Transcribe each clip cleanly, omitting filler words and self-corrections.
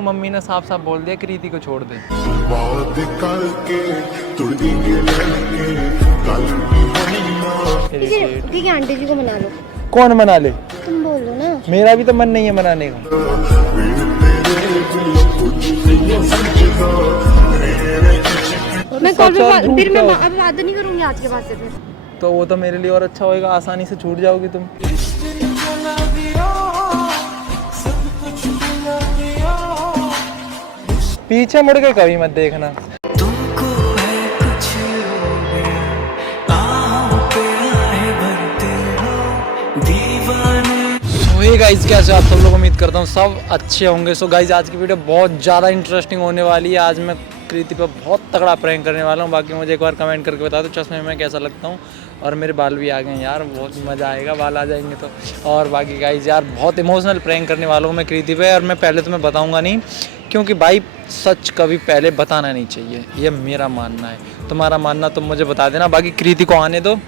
Mummy ने साफ साफ बोल दिया कृति को छोड़ दे। ठीक है आंटी जी को मना लो। कौन मना ले? तुम बोल लो ना। मेरा भी तो मन नहीं है मनाने का। मैं कॉल पे फिर मैं अब बात नहीं करूंगी आज के बाद से फिर। तो वो तो मेरे लिए और अच्छा होएगा, आसानी से छूट जाओगी तुम। पीछे मुड़ के कभी मत देखना। हे गाइस, कैसे आप सब लोग? उम्मीद करता हूँ सब अच्छे होंगे। सो गाइस, आज की वीडियो बहुत ज़्यादा इंटरेस्टिंग होने वाली है। आज मैं कृति पे बहुत तगड़ा प्रैंक करने वाला हूँ। बाकी मुझे एक बार कमेंट करके बता दो चश्मे में कैसा लगता हूँ। और मेरे बाल भी आ गए हैं यार, बहुत मज़ा आएगा बाल आ जाएंगे तो। और बाकी गाइस यार, बहुत इमोशनल प्रैंक करने वाला हूँ मैं कृति पे। और मैं पहले तुम्हें बताऊँगा नहीं, क्योंकि भाई सच कभी पहले बताना नहीं चाहिए, ये मेरा मानना है। तुम्हारा मानना तुम मुझे बता देना। बाकी कृति को आने दो,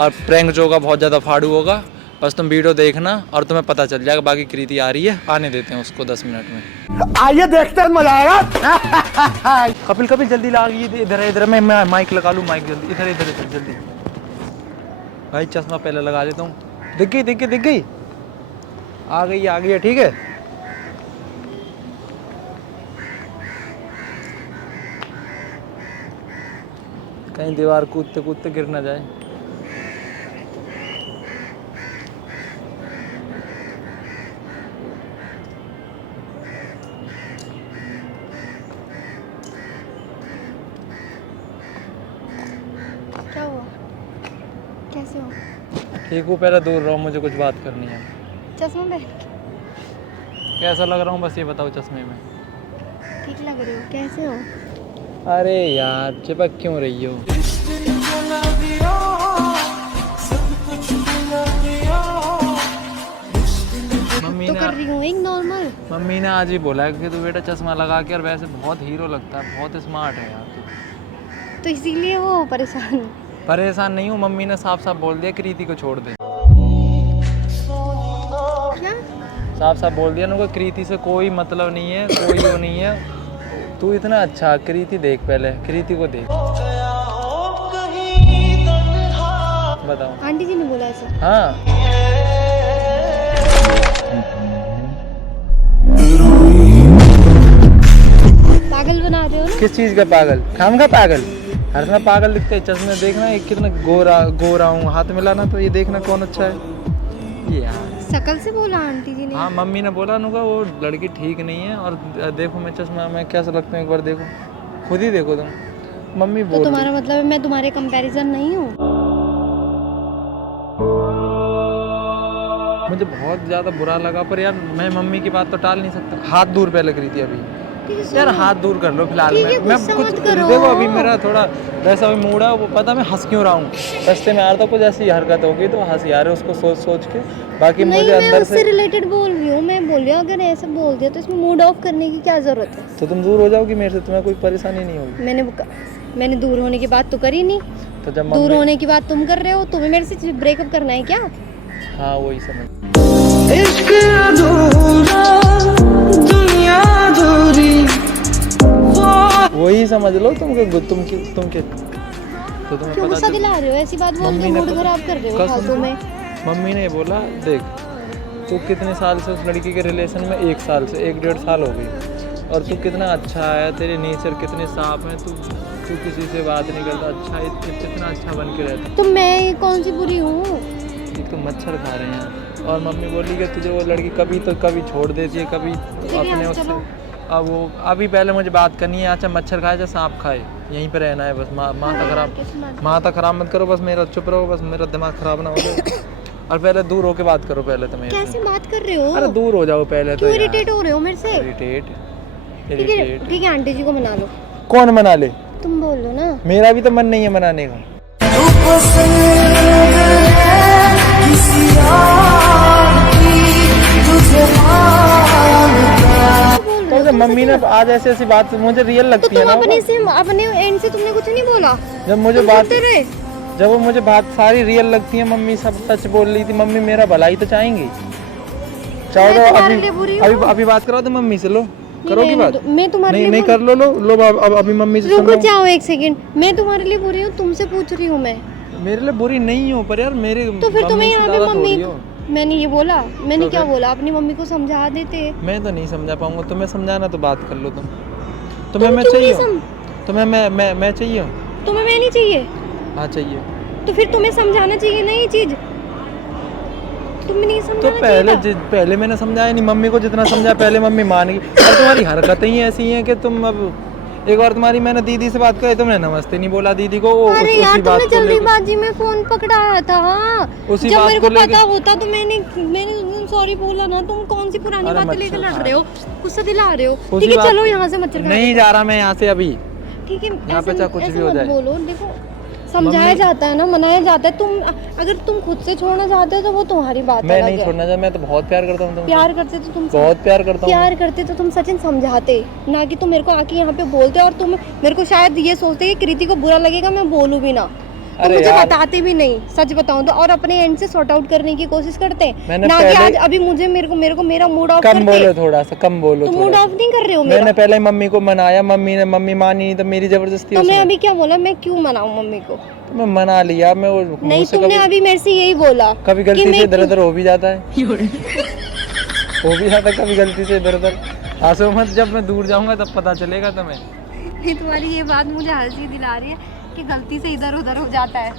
और प्रैंक जो होगा बहुत ज़्यादा फाड़ू होगा। बस तुम वीडियो देखना और तुम्हें पता चल जाएगा। बाकी कृति आ रही है, आने देते हैं उसको 10 मिनट में। आइए देखते हैं, मजा आएगा। कपिल जल्दी ला, इधर मैं माइक लगा लूँ। माइक जल्दी इधर जल्दी। भाई चश्मा पहले लगा लेता हूँ। दिख गई। आ गई है, ठीक है। कहीं दीवार कूदते गिर ना जाए। क्या हुआ? कैसे हो? ठीक हूँ, पहले दूर रहो, मुझे कुछ बात करनी है। चश्मा पहन के कैसा लग रहा हूँ बस ये बताओ चश्मे में? ठीक लग रही हो। कैसे हो? अरे यार, चिपक क्यों रही हो? मम्मी तो ने कर रही हूँ एक नॉर्मल। मम्मी ने आज ही बोला है कि तू बेटा चश्मा लगा के, और वैसे बहुत हीरो लगता है, बहुत स्मार्ट है यार तू। तो इसीलिए वो परेशान। परेशान नहीं हूँ, मम्मी ने साफ साफ बोल दिया कृति को छोड़ दे। क्या? साफ साफ बोल दिया उनको, कृति से कोई मतलब नहीं है, कोई वो नहीं है। तू इतना अच्छा, कृति देख, पहले कृति को देख। बताओ। आंटी जी ने बोला ऐसा? हाँ। पागल बना रहे हो ना? किस चीज का पागल? खाम का पागल? हर समय पागल दिखते है। चश्मे देखना, एक कितना गोरा हूँ, हाथ मिलाना तो ये देखना कौन अच्छा है। ये यार शकल से बोला आंटी जी ने? हाँ, मम्मी ने बोला उनका वो लड़की ठीक नहीं है। और देखो मैं चश्मा में कैसा लगता हूँ, एक बार देखो, खुद ही देखो तुम। मम्मी तो बोल तुम्हारा मतलब है मैं तुम्हारे कंपैरिजन नहीं हूँ? मुझे बहुत ज़्यादा बुरा लगा, पर यार मैं मम्मी की बात तो टाल नहीं सकता। हाथ दूर पहले करी थी अभी। यार हाथ दूर कर लो फिलहाल। मैं कुछ देखो, अभी मेरा थोड़ा वैसा भी मूड है, वो पता मैं हंस क्यों रहा हूँ। रास्ते में आ रहा था, कुछ ऐसी हरकत होगी तो हंसी आ रही है उसको सोच के। बाकी मुझे अंदर से रिलेटेड बोल रही हूँ। मैं बोल रही हूँ अगर ऐसा बोल दिया तो इसमें मूड ऑफ करने की क्या जरूरत है? तो तुम दूर हो जाओगी मेरे से, तुम्हें कोई परेशानी नहीं होगी। मैंने दूर होने की बात तो करी नहीं। तो जब दूर होने की बात तुम कर रहे हो, तुम्हें मेरे से ब्रेकअप करना है क्या? हाँ वही समझ। इश्क अधूरा, दुनिया अधूरी, वही समझ लो। तुम के तो तुम्हें क्यों गुस्सा दिला रहे हो? ऐसी बात बोल के मूड खराब कर रहे हो फालतू में। मम्मी ने बोला देख, तू कितने साल से उस लड़की के रिलेशन में? 1 साल से 1-1.5 साल हो गई। और तू कितना अच्छा है, तेरे नेचर कितने साफ हैं, तू किसी से बात नहीं करता, अच्छा इतना अच्छा बन के रहता। तो मैं कौन सी बुरी हूँ? एक तो मच्छर खा रहे हैं। और मम्मी बोली कि तुझे वो लड़की कभी छोड़ देती है, कभी अपने उससे। अब वो अभी पहले मुझे बात करनी है। अच्छा मच्छर खाए या सांप खाए, यहीं पे रहना है बस। माथा खराब मत करो बस, मेरा चुप रहो बस, मेरा दिमाग खराब ना हो जाए। और पहले दूर होके बात करो पहले तो मेरे से। कैसे बात कर रहे हो? अरे दूर हो जाओ पहले तो। इरिटेट हो रहे हो मेरे से? इरिटेट ठीक है आंटी जी को मना लो। कौन मना ले? तुम बोल लो ना। मेरा भी तो मन नहीं है मनाने का। तो मम्मी ने आज ऐसी बात मुझे रियल लगती तो है ना। अपने एंड से तुमने कुछ नहीं बोला? जब वो मुझे बात सारी रियल लगती है, मम्मी सब सच बोल रही थी। मम्मी मेरा भला ही तो चाहेंगी। चाहो तो अभी बात कराओ तो मम्मी से लो। करोगी रहने बात? दो। मैं तुम्हारे नहीं लिए नहीं कर लो लो अब अभी मम्मी से रुको सुनो। जाओ एक सेकंड, मैं तुम्हारे लिए बुरी हूँ, तुमसे पूछ रही हूँ मैं। मेरे लिए बुरी नहीं हो पर यार मेरे तो फिर तुम्हें मम्मी से यहाँ पे ज़्यादा मम्मी थोड़ी हो। मैंने ये बोला, मैंने तो क्या फिर? बोला, अपनी मम्मी को समझा देते। मैं तो नहीं समझा पाऊंगा, तुम्हें समझाना तो बात कर लो तुम। तुम्हें मैं क्यों नहीं चाहिए हूँ? तुम्हें मैं चाहिए हूँ? तुम्हें मैं नहीं चाहिए, हाँ चाहिए। तो फिर तुम्हें समझाना चाहिए ना ये चीज, तुम्हें नहीं तो समझाना पहले चाहिए था। पहले मैंने समझाया नहीं, मम्मी को जितना समझाया पहले मम्मी मान गई। और तुम्हारी हरकतें ही ऐसी हैं कि तुम अब एक बार तुम्हारी मैंने दीदी से बात करी, तुमने नमस्ते नहीं बोला दीदी को। वो अरे यार उसी बात तुमने को लेके जल्दीबाजी में फोन पकड़ाया था। हाँ उसी जब बात मेरे को को लेके- पता होता तो मैंने उस दिन सॉरी बोला ना। तुम कौन सी पुरानी अरे बातें मत लेकर चल, लड़ हाँ। रहे हो, गुस्सा दिला रहे हो। उसी ठीक है बात- चलो यहाँ से मच्छर नहीं जा रहा मैं यहाँ से अभी। ठीक है यहाँ पे ऐसे चाहे कुछ ऐसे भी हो मत जाए। बोलो, देखो समझाया मम्मी- जाता है ना, मनाया जाता है। तुम अगर तुम खुद से छोड़ना चाहते हो तो वो तुम्हारी बात मैं अलग नहीं है। छोड़ना चाहता, मैं तो बहुत प्यार करता हूँ तुमसे। प्यार करते तो तुम बहुत प्यार करता हूँ। प्यार करते तो तुम सचिन समझाते, ना कि तुम मेरे को आके यहाँ पे बोलते और तुम मेरे को शायद ये सोचते कि कृति को बुरा लगेगा मैं बोलूँ भी ना, तो अरे मुझे यार। बताते भी नहीं। सच बताऊं तो, और अपने एंड से सॉर्ट आउट करने की कोशिश करते हैं, मैंने ना कि पहले- आज अभी मुझे मेरे को मेरा मूड ऑफ कम बोलो, करते। थोड़ा सा कम बोलो। तुम थोड़ा मूड सा। ऑफ नहीं कर रहे हो मैंने मेरा। पहले मम्मी को मनाया, मम्मी मानी नहीं तो मेरी जबरदस्ती तुमने उसने। अभी क्या बोला, मैं क्यों मनाऊं मम्मी को? तो मैं मना लिया, मैं वो मुंह नहीं से तुमने कभी अभी मेरे से यही बोला कभी कि गलती मैं से इधर क्यों- उधर हो भी जाता है। हो भी जाता है कभी गलती से इधर उधर। आंसू मत, जब मैं दूर जाऊंगा तब पता चलेगा तुम्हें। ये तुम्हारी ये बात मुझे हंसी दिला रही है कि गलती से इधर उधर हो जाता है?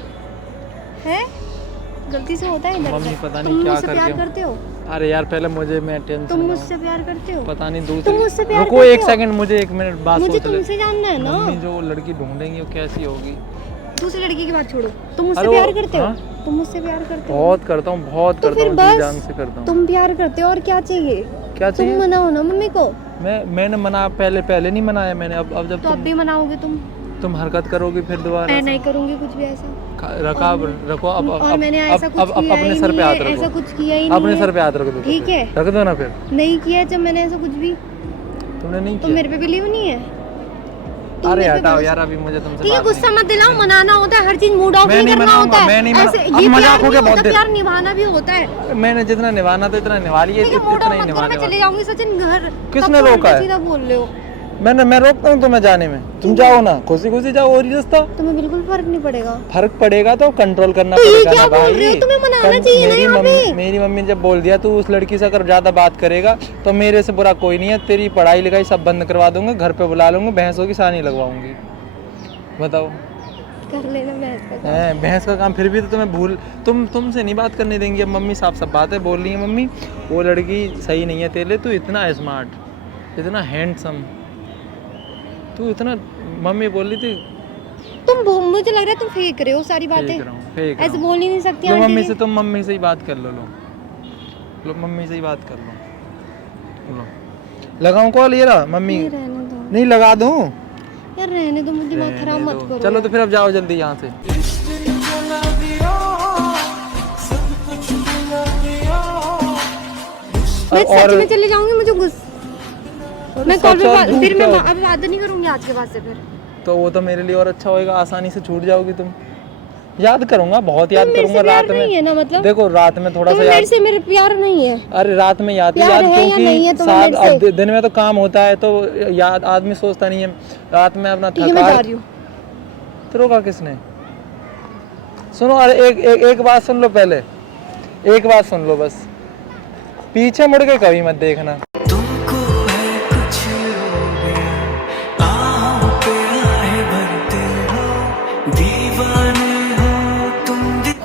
गलती से होता है इधर मम्मी उधर। पता तुम नहीं क्या मुझसे प्यार करके। करते हो? अरे यार पहले मुझे मैं टेंशन तुम में हूँ। मुझसे प्यार करते हो? पता नहीं तुम दूसरी। मुझसे प्यार रुको करते एक हो? सेकंड, मुझे एक मिनट बात मुझे सोच ले। तुमसे जानना है ना। मम्मी जो लड़की ढूंढेंगी वो कैसी होगी? दूसरी लड़की की बात छोड़ो, तुम मुझसे अरे प्यार वो- करते हो? हाँ? तुम मुझसे प्यार करते हो? बहुत करता हूँ, बहुत तो करता फिर हूँ, जी बस जान से करता हूँ। तुम प्यार करते हो और क्या चाहिए? क्या तुम चाहिए? मनाओ ना मम्मी को। मैंने मना पहले नहीं मनाया मैंने। अब जब तो अब भी मनाओगे तुम? हरकत करोगी फिर दोबारा मैं से। नहीं करूंगी कुछ भी ऐसा। रखा रखो अब और मैंने ऐसा कुछ किया अपने ही सर पे नहीं हाथ है, ऐसा रखो। कुछ किया ही नहीं अपने है। सर पे हाथ रख दो। ठीक है। रख दो ना फिर। नहीं किया जब मैंने ऐसा कुछ भी, तुमने नहीं तो किया। मेरे पे बिलीव नहीं है। तुम अरे मेरे पे हटाओ भरोसा- यार, अभी मुझे तुमसे ठीक है बात गुस्सा नहीं मत दिलाओ, मनाना होता है हर चीज, मूड ऑफ मैं नहीं नहीं करना मनाऊंगा, होता है। मैं नहीं ऐसे मना- अब ये मजाक प्यार हो गया नहीं बहुत होता, देर। प्यार निभाना भी होता है। है। मैंने जितना निभाना था इतना निभा लिया, ठीक है मूड इतना ऑफ ही मत करो, निभाने मैं चले वाला। जाऊंगी सचिन घर। किसने तब तो रोका है? सीधा बोल रहे हो। मैं रोकता हूँ तुम्हें जाने में? तुम जाओ ना, खुशी खुशी जाओ। और ये रास्ता तुम्हें बिल्कुल फर्क नहीं पड़ेगा। फर्क पड़ेगा तो कंट्रोल करना तो ये पड़ेगा क्या ना बोल रहे हो? भाई। तुम्हें मनाना चाहिए ना यहाँ पे। मेरी मम्मी ने जब बोल दिया तू उस लड़की से अगर ज्यादा बात करेगा तो मेरे से बुरा कोई नहीं है। तेरी पढ़ाई लिखाई सब बंद करवा दूंगा, घर पे बुला लूंगा, भैंसों की सानी लगवाऊंगी। बताओ। कर लेना बहस का काम। हैं, भैंस का काम फिर भी तो तुमसे नहीं बात करने देंगी। अब मम्मी साफ साफ बातें बोल रही है। मम्मी वो लड़की सही नहीं है तेरे लिए, तू इतना स्मार्ट, इतना हैंडसम, तू इतना। मम्मी बोल रही थी। मुझे लग रहा है तुम फेंक रहे हो सारी बातें। फेंक ऐसे बोल ही नहीं सकती लो आंटी मम्मी जी। से, तुम मम्मी से ही बात कर लो मम्मी से ही बात कर लो। लगाऊं कॉल? ये रहा मम्मी। नहीं, रहने दो नहीं लगा दूं? यार, रहने दो, मुझे दिमाग खराब रहने मत दो। करो। चलो तो फिर अब जाओ जल्दी यहाँ से। मैं और- सच में चले जाऊंगी, मुझे मैं कॉल पे सच और झूठ फिर मैं क्या? अब बात नहीं करूंगी आज के बाद से। फिर तो वो तो मेरे लिए और अच्छा होएगा, आसानी से छूट जाओगी तुम। याद करूंगा, बहुत याद मेरे से करूंगा प्यार रात नहीं है में। ना, मतलब देखो रात में थोड़ा सा तुम्हें मेरे याद। से मेरे प्यार नहीं है। अरे रात में याद प्यार है या नहीं है क्योंकि तुम्हें साथ मेरे से? अब दिन में तो काम होता है तो याद आदमी सोचता नहीं है। रात में अपना ठीक है मैं जा थका रही हूँ। तो रोका किसने? सुनो, अरे एक बात सुन लो पहले, एक बात सुन लो बस। पीछे मुड़ के कभी मत देखना। तुमको है कुछ हो गया, आहों पे आहे भरते हो, दीवाने हो तुम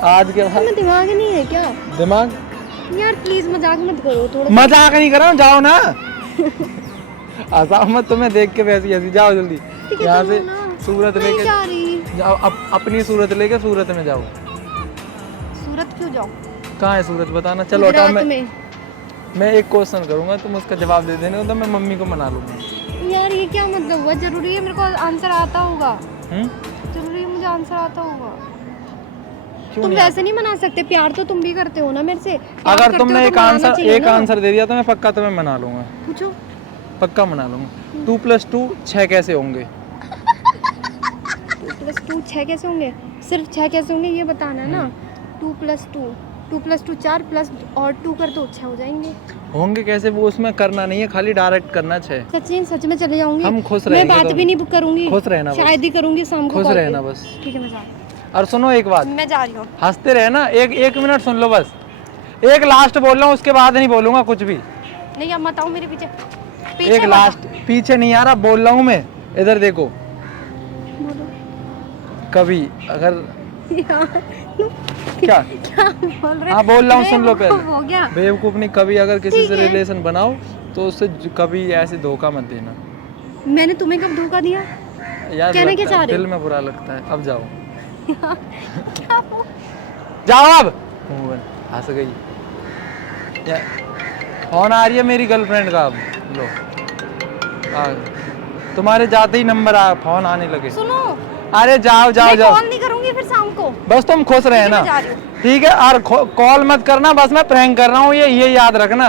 आज के बाद तुम्हें दिमाग नहीं है क्या? दिमाग। यार प्लीज मजाक मत करो थोड़ा। मजाक नहीं कर रहा हूँ, जाओ ना। आसाम मत, तुम्हें देख के वैसी ऐसी जाओ जल्दी ठीक है, यहाँ चलो से। ना। सूरत नहीं लेके जा रही। जाओ, अपनी सूरत लेके सूरत में जाओ। सूरत क्यों जाओ? कहाँ है सूरत बताना। चलो हटाओ, गुजरात में। मैं एक क्वेश्चन करूंगा, तुम उसका जवाब दे देने तो मैं मम्मी को मना लूंगा। यार ये क्या मतलब हुआ? जरूरी है मेरे को आंसर आता होगा? हम्म? जरूरी है मुझे आंसर आता होगा? क्यों तुम नहीं वैसे नहीं मना सकते, प्यार तो तुम भी करते हो ना मेरे से। प्यार अगर करते तुमने हो एक तो मनाना आंसर चाहिए एक ना। आंसर दे दिया तो मैं पक्का तुम्हें मना लूंगा, पूछो। पक्का मना लूंगा। 2 + 2 6 कैसे होंगे? 2 + 2 6 कैसे होंगे? सिर्फ 6 कैसे होंगे ये बताना है ना। 2 + 2 2 + 2 4 प्लस और 2 कर दो 6 हो जाएंगे। होंगे कैसे, वो उसमें करना नहीं है, खाली डायरेक्ट करना चाहिए। सचिन सच में चले जाऊंगी। हम खुश मैं रहेंगे बात तो। भी नहीं करूंगी। खुश रहना बस। शायद ही करूंगी शाम को खुश call पे। रहना बस। ठीक है मैं जा रही और सुनो एक बात, हूँ। मैं जा रही हूँ। हंसते रहे ना। एक मिनट सुन लो बस, एक लास्ट बोल रहा हूँ, उसके बाद नहीं बोलूंगा कुछ भी। नहीं अब मत आओ मेरे पीछे। एक लास्ट, पीछे नहीं आ रहा, बोल रहा हूँ मैं, इधर देखो। बोलो। कभी अगर यार, क्या क्या बोल रहे? हाँ बोल रहा हूँ, सुन लो बेवकूफ पहले। हो गया। बेवकूफ नहीं, कभी अगर किसी ठीक से है। रिलेशन बनाओ तो उससे कभी ऐसे धोखा मत देना मैंने तुम्हें कब धोखा दिया? यार। कहने लगता क्या चाह है, रहे हो? दिल में बुरा लगता है। अब जाओ, क्या हो? जाओ अब। हंस गई या फोन आ रही है मेरी गर्लफ्रेंड का। अब लो तुम्हारे जाते ही नंबर आ, फोन आने लगे। सुनो, अरे जाओ जाओ मैं जाओ, कॉल नहीं करूंगी फिर शाम को। बस तुम खुश रहे ना, मैं जा रही हूँ। ठीक है। और कॉल मत करना, बस मैं प्रैंक कर रहा हूँ, ये याद रखना,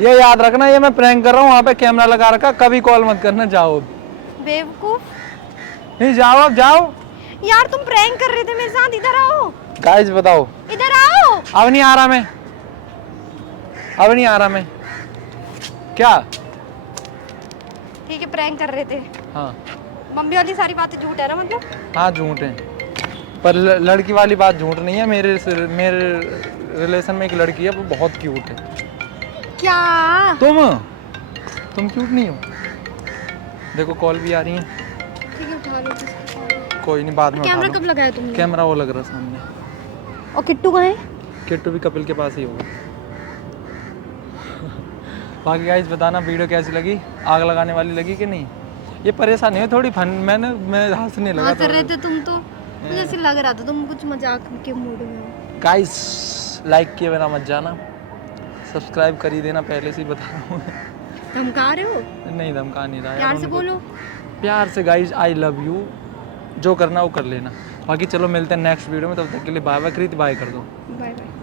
ये याद रखना, ये मैं प्रैंक कर रहा हूँ। वहाँ पे कैमरा लगा रखा, कभी कॉल मत करना। जाओ अब। बेवकूफ। नहीं जाओ अब, जाओ। यार तुम प्रैंक कर रहे थे मेरे साथ, इधर आओ। गाइस बताओ, इधर आओ। अब नहीं आ रहा मैं, अब नहीं आ रहा मैं। क्या? ठीक है प्रैंक कर रहे थे। हाँ मम्मी वाली सारी बातें झूठ है ना मतलब? हाँ झूठ है, पर लड़की वाली बात झूठ नहीं है। मेरे रिलेशन में एक लड़की है, वो बहुत क्यूट है। क्या? तुम क्यूट नहीं हो? देखो कॉल भी आ रही है। ठीक है उठा लो किसको। कोई नहीं, बाद में उठा कैमरा लो। कब लगाया तुमने? कैमरा वो लग रहा सामने। और किट्टू कहाँ है? किट्टू भी कपिल के पास ही होगा। बाकी गाइस बताना वीडियो कैसी लगी, आग लगाने वाली लगी कि नहीं। ये परेशानी है थोड़ी, फन मैं हंसने लगा। कर रहे थे तुम तो, मुझे ऐसे लग रहा था तुम कुछ मजाक के मूड में हो। गाइस लाइक किए बिना मत जाना, सब्सक्राइब कर ही देना, पहले से ही बता रहा हूँ। धमका रहे हो? नहीं धमका नहीं रहा प्यार से उनको। बोलो। प्यार से गाइस, आई लव यू, जो करना वो कर लेना। बाकी चलो मिलते हैं नेक्स्ट वीडियो में, तब तक के लिए बाय बाय। कृति बाय कर दो। Bye bye.